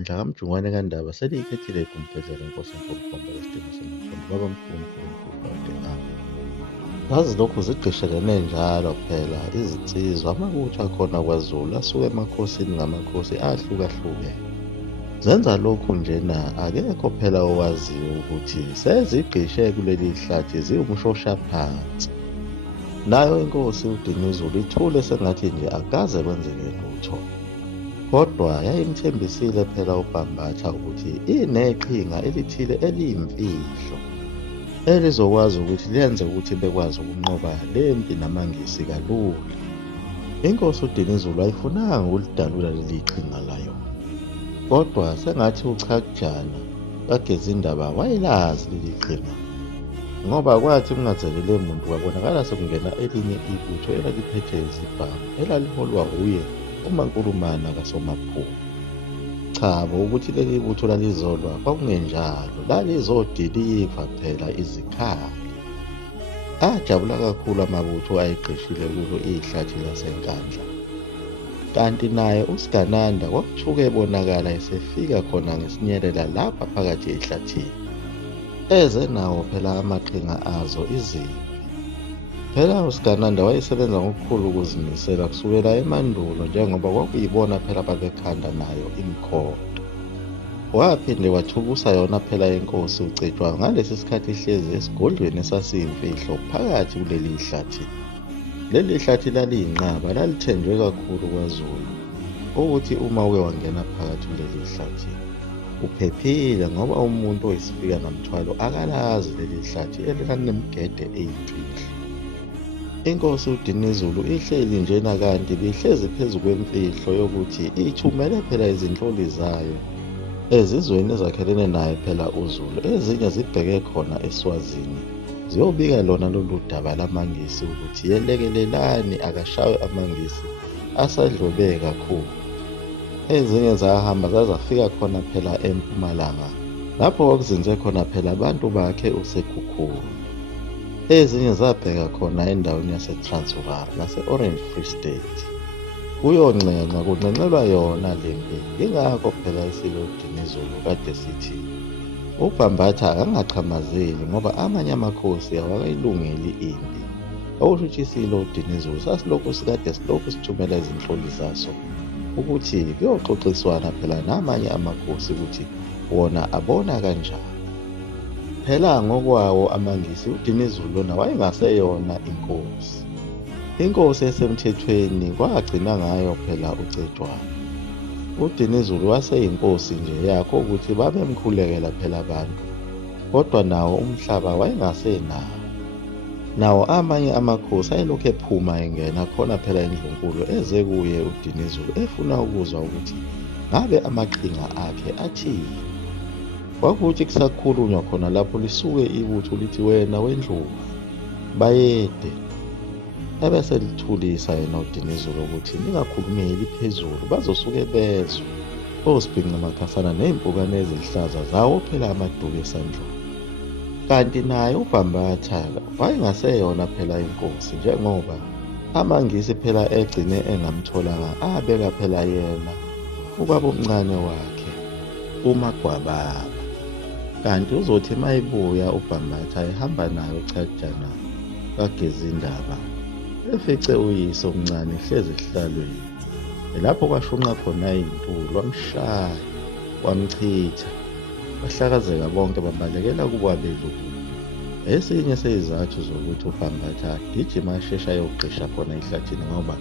Bandla kaMjungwane kaNdaba seliyikhethile igumbi lenkosi enkulu uGombo lesidima semaMpondo kwaba mkhulu kade abo. Zazilokhu zigqishelene njalo phela izinsizwa amabutho akhona kwaZulu asuka emakhosini ngamakhosi ahlukahlukene. Zenza lokhu njena akekho phela owaziyo ukuthi sezigqishe kuleli hlathi ziwumshoshaphansi. Nayo inkosi uDinizulu ithule sengathi nje akaze kwenzeke lutho. Kodwa yayimthembisile phela uBhambatha ukuthi ineqhinga elithile eliyimfihlo elizokwazi ukuthi lenze ukuthi bekwazi ukunqoba lempi namaNgisi kalula. Inkosi uDinizulu ayifunanga ukulidalula leli qhinga layo, kodwa sengathi uChakijana kaGezindaba wayelazi leli qhinga, ngoba kwathi kungazelele muntu kwabonakala sekungena elinye ibutho elaliphethe izibhamu elaliholwa uye uMaNkulumane kaSomaphumi. Chabo ukuthi leli butho lalizolwa kwakungenjalo, lalizodiliva phela izikhali. Ajabula kakhulu amabutho ayegqishile kulo ihlathi laseNkandla, kanti naye uSigananda kwakuthuke ebonakala esefika khona ngesinyelela lapha phakathi ehlathini, eze nawo phela amaqhinga azo izimpi. Phela uSigananda wayesebenza ngokukhulu ukuzimisela kusukela emandulo, njengoba kwakuyibona phela babekhanda nayo imikhondo. Waphinde wathubusa yona phela inkosi uCetshwayo ngalesi sikhathi ihlezi esigodlweni esasiyimfihlo phakathi kuleli hlathi. Leli hlathi laliyinqaba, lalithenjwe kakhulu kwaZulu ukuthi uma uke wangena phakathi kuleli hlathi uphephile, ngoba umuntu oyisifika namthwalo akalazi leli hlathi elinemigede eyimfihlo. Inkosi uDinizulu ihleli njena kanti bihlezi phezu kwemfihlo yokuthi ithumele phela izinhloli zayo ezizweni ezakhelene naye phela uZulu, ezinye zibheke khona eSwazini ziyobika lona lolu daba lamaNgisi ukuthi yelekelelani akashaywe amaNgisi asadlobe kakhulu. Ezinye zahamba zazafika khona phela eMpumalanga lapho kwakuzinze khona phela abantu bakhe uSekhukhune. Ezinye zabheka khona endaweni yaseTransvaal nase-Orange Free State. Kuyoncenca kuncencelwa yona lempi, ingakho phela isilo uDinizulu kade sithi uBhambatha akangachamazeli ngoba amanye amakhosi awakayilungeli impi. Okusho ukuthi isilo uDinizulu sasilokhu sikade silokhu sithumela izinhloli zaso ukuthi kuyoxoxiswana phela namanye amakhosi ukuthi wona abona kanjani. Phela ngokwawo amaNgisi uDinizulu lona wayengaseyona inkosi. Inkosi esemthethweni kwagcina ngayo phela uCetshwayo. uDinizulu waseyinkosi nje yakho ukuthi babemkhulekela phela abantu, kodwa nawo umhlaba wayengasenawo. Nawo amanye amakhosi ayelokhu ephuma engena khona phela indlunkulu eze kuye uDinizulu efuna ukuzwa ukuthi ngabe amaqhinga akhe athini. Kwakuthi kusakhulunywa khona lapho lisuke ibutho lithi wena wendlovu bayede, ebese lithulisa yena uDinizulu ukuthi ningakhulumeli phezulu bazosuke bezwe osibhinqa amakhasana ney'mpukane eziluhlaza zawo phela amaduku esandleni. Kanti naye uBhambatha wayengaseyona phela inkosi, njengoba amaNgisi phela egcine engamtholanga abeka phela yena ubaba omncane wakhe uMagwababa. Kanti uzothi mayibuya uBhambatha ehamba naye uChakijana kaGezindaba efice uyise omncane hlezi esihlalweni. Lapho kwashunqa khona iy'ntuli, wamshaya wamchitha, bahlakazeka bonke babalekela kubo abelungu. Esinye seyizathu zokuthi uBhambatha agijima asheshe ayogqisha khona ehlathini ngoba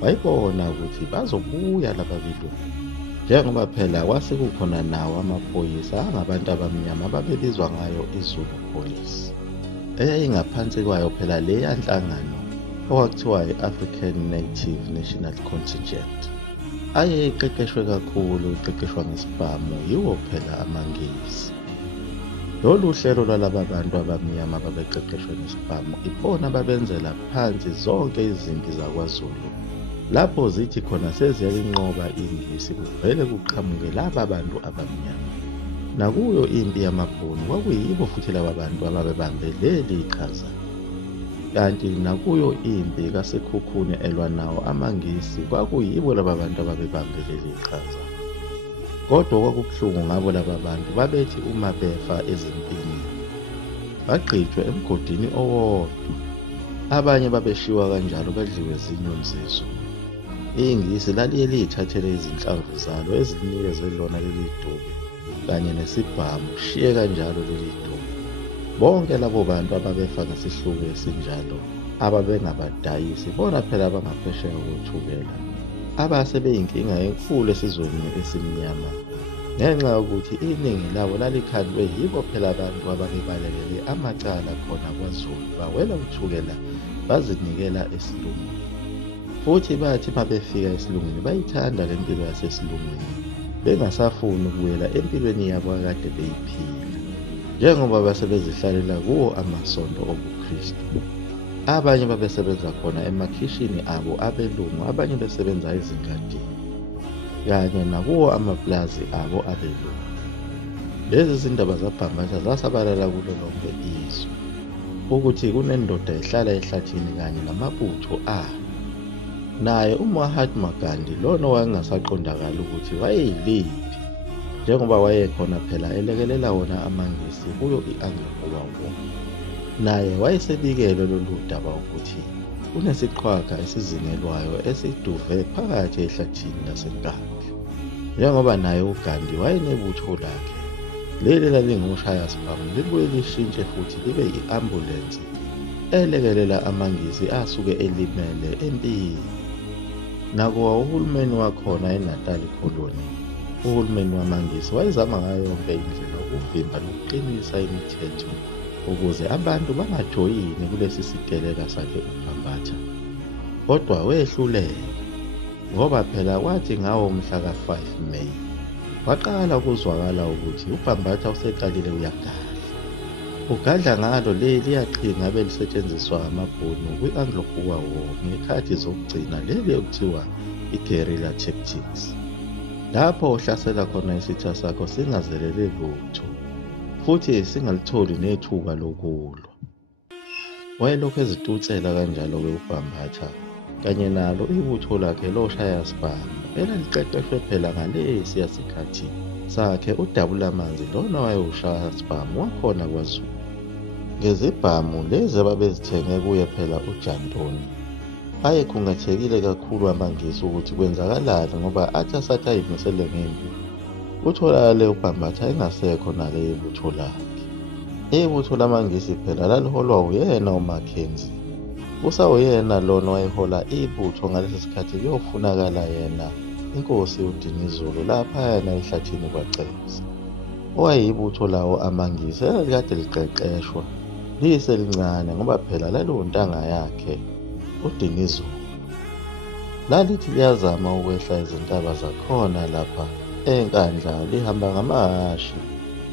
wayibona ukuthi bazobuya laba belungu, njengoba phela kwasekukhona nawo amaphoyisa angabantu abamnyama ababebizwa ngayo iZulu Police, eyayingaphansi kwayo phela leya nhlangano okwakuthiwa i-African Native National Contingent. Ayeqeqeshwe kakhulu, iqeqeshwa ngesibhamu yiwo phela amaNgisi. Lolu hlelo lwalaba bantu abamnyama ababeqeqeshwe ngesibhamu ibona babenzela phansi zonke izimpi zakwaZulu. Lapho zithi khona seziyalinqoba iNgisi kuvele kuqhamuke laba bantu abamnyama. Nakuyo impi yamaBhunu kwakuyibo futhi laba bantu ababebambe leli qhaza. Kanti nakuyo impi kaSekhukhune elwa nawo amaNgisi kwakuyibo laba bantu ababebambe leli qhaza. Kodwa okwakubuhlungu ngabo laba bantu babethi uma befa ezimpini bagqitshwe emgodini owodwa. Abanye babeshiwa kanjalo bedliwe ezinyoni zezulu. Ingisi laliye liyithathele izinhlamvu zalo ezilinikeze lona leli dube kanye nesibhamu, shiye kanjalo leli dube. Bonke labo bantu ababefa ngesihluku esinjalo ababengabadayisi, bona phela abangaphesheya kothukela, abase beyinkinga enkulu esizweni esimnyama, ngenxa yokuthi iningi labo lalikhandwe yibo phela abantu ababebalekele amacala khona kwaZulu, bawela uthukela bazinikela esilungwini. Futhi bathi uma befika esilungwini bayithanda le mpilo yasesilungwini, bengasafuni ukubuyela empilweni yabo akade beyiphila, njengoba basebezihlalela kuwo amasonto obuKristu. Abanye babesebenza khona emakhishini abo abelungu, abanye besebenza ezingadini kanye nakuwo amaplazi abo abelungu. Lezi zindaba zaBhambatha zasabalala kulo lonke izwe ukuthi kunendoda ehlala ehlathini kanye namabutho ayo. Naye uMahatma Gandhi lona wayengasaqondakali ukuthi wayeyiliphi, njengoba wayekhona phela elekelela wona amangisi kuyo i-Anglo-Boer War. Naye wayesebikelwe lolu daba ukuthi kunesiqhwaga esizingelwayo esiduve phakathi ehlathini laseNkandla. Njengoba naye uGandhi wayenebutho lakhe, leli lalinguShaya Sibhamu, libuye lishintshe futhi libe i-ambulensi elekelela amangisi asuke elimele empini. Nakuwa uhulumeni wakhona eNatali Colony, uhulumeni wamangisi wayezama ngayo yonke indlela ukuvimba nokuqinisa imithetho ukuze abantu bangajoyini kulesi siteleka sakhe uBhambatha. Kodwa wehluleka, ngoba phela kwathi ngawo umhla ka-5 Meyi waqala ukuzwakala ukuthi uBhambatha useqalile uyagadla. Ugadla ngalo leli yaqhinga belisetshenziswa amabhunu kwi-Anglo-Boer War ngekhathi zokugcina leli okuthiwa i-guerrilla tactics, lapho uhlasela khona isitha sakho singazelele lutho futhi singalitholi nethuba lokulwa. Wayelokhu ezitutsela kanjalo-ke uBhambatha kanye nalo ibutho lakhe loShaya Sibhamu elaliqeqeshwe phela ngalesiya sikhathi sakhe uDabulamanzi lona wayewuShaya Sibhamu wakhona kwaZulu. Ngezibhamu lezi ababezithenge kuye phela uJantoni ayekhungathekile kakhulu amangisi ukuthi kwenzakalani, ngoba athi asathi ayimisele ngempi utholakale uBhambatha engasekho nale ibutho lakhe. Ibutho lamangisi phela laliholwa uyena uMackenzie, usawuyena lona wayehola ibutho ngalesi sikhathi kuyofunakala yena inkosi uDinizulu laphayana ehlathini kwaCesi. Owayeyibutho lawo amangisi elikade liqeqeshwa liselincane, ngoba phela laliwuntanga yakhe uDinizulu. Lalithi liyazama ukwehla izintaba zakhona lapha eNkandla lihamba ngamahashi.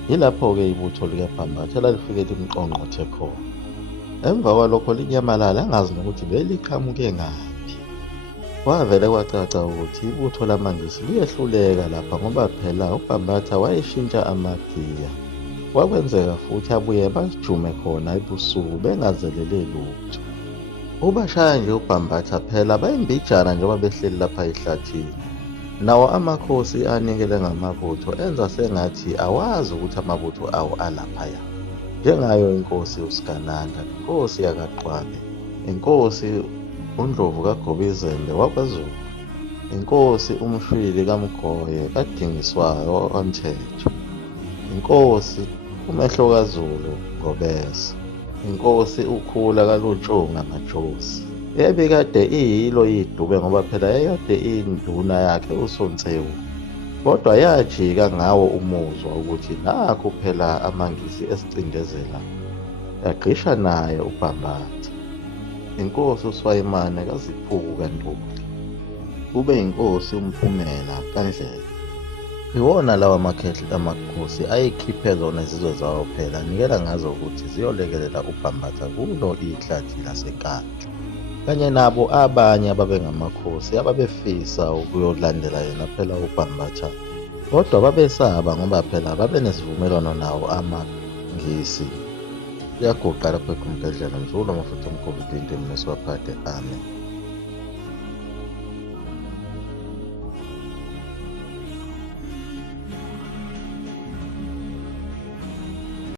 Yilapho-ke ibutho likaBhambatha lalifike limqongqothe khona. Emva kwalokho linyamalala, angazi nokuthi beliqhamuke ngaphi. Kwavele kwacaca ukuthi ibutho lamangisi liyehluleka lapha, ngoba phela uBhambatha wayeshintsha amagiya. Kwakwenzeka futhi abuye basijume khona ebusuku bengazelele lutho. Ubashaya nje uBhambatha phela bayimbijana njengoba behleli lapha ehlathini. Nawo amakhosi anikele ngamabutho enza sengathi awazi ukuthi amabutho awo alaphaya, njengayo inkosi uSigananda, inkosi yakwaQwabe, inkosi uNdlovu kaGobizembe wakwaZulu, inkosi uMshwili kaMgoye kaDingiswayo waMthetho, inkosi uMehlo kaZulu Ngobese, inkosi uKhula kaLutshunga Majosi. Ebikade iyilo idube, ngoba phela yayikade induna yakhe uSonsewu, kodwa yajika ngawo umuzwa ukuthi nakho phela amangisi esicindezela, yagqisha naye uBhambatha. Inkosi uSwayimane kaZiphuku kaNtuli, kube inkosi uMphumela kaNdlela. Iwona lawa amakhosi ayekhiphe zona izizwe zawo phela anikela ngazo ukuthi ziyolekelela uBhambatha kulo ihlathi laseNkandla, kanye nabo abanye ababengamakhosi ababefisa ukuyolandela yena phela uBhambatha, kodwa babesaba ngoba phela babenesivumelwano nawo amangisi. Liyaguqa lapho eGumgedlela, Mzulu amafutha omkhulu into emesiwaphathe. Amen.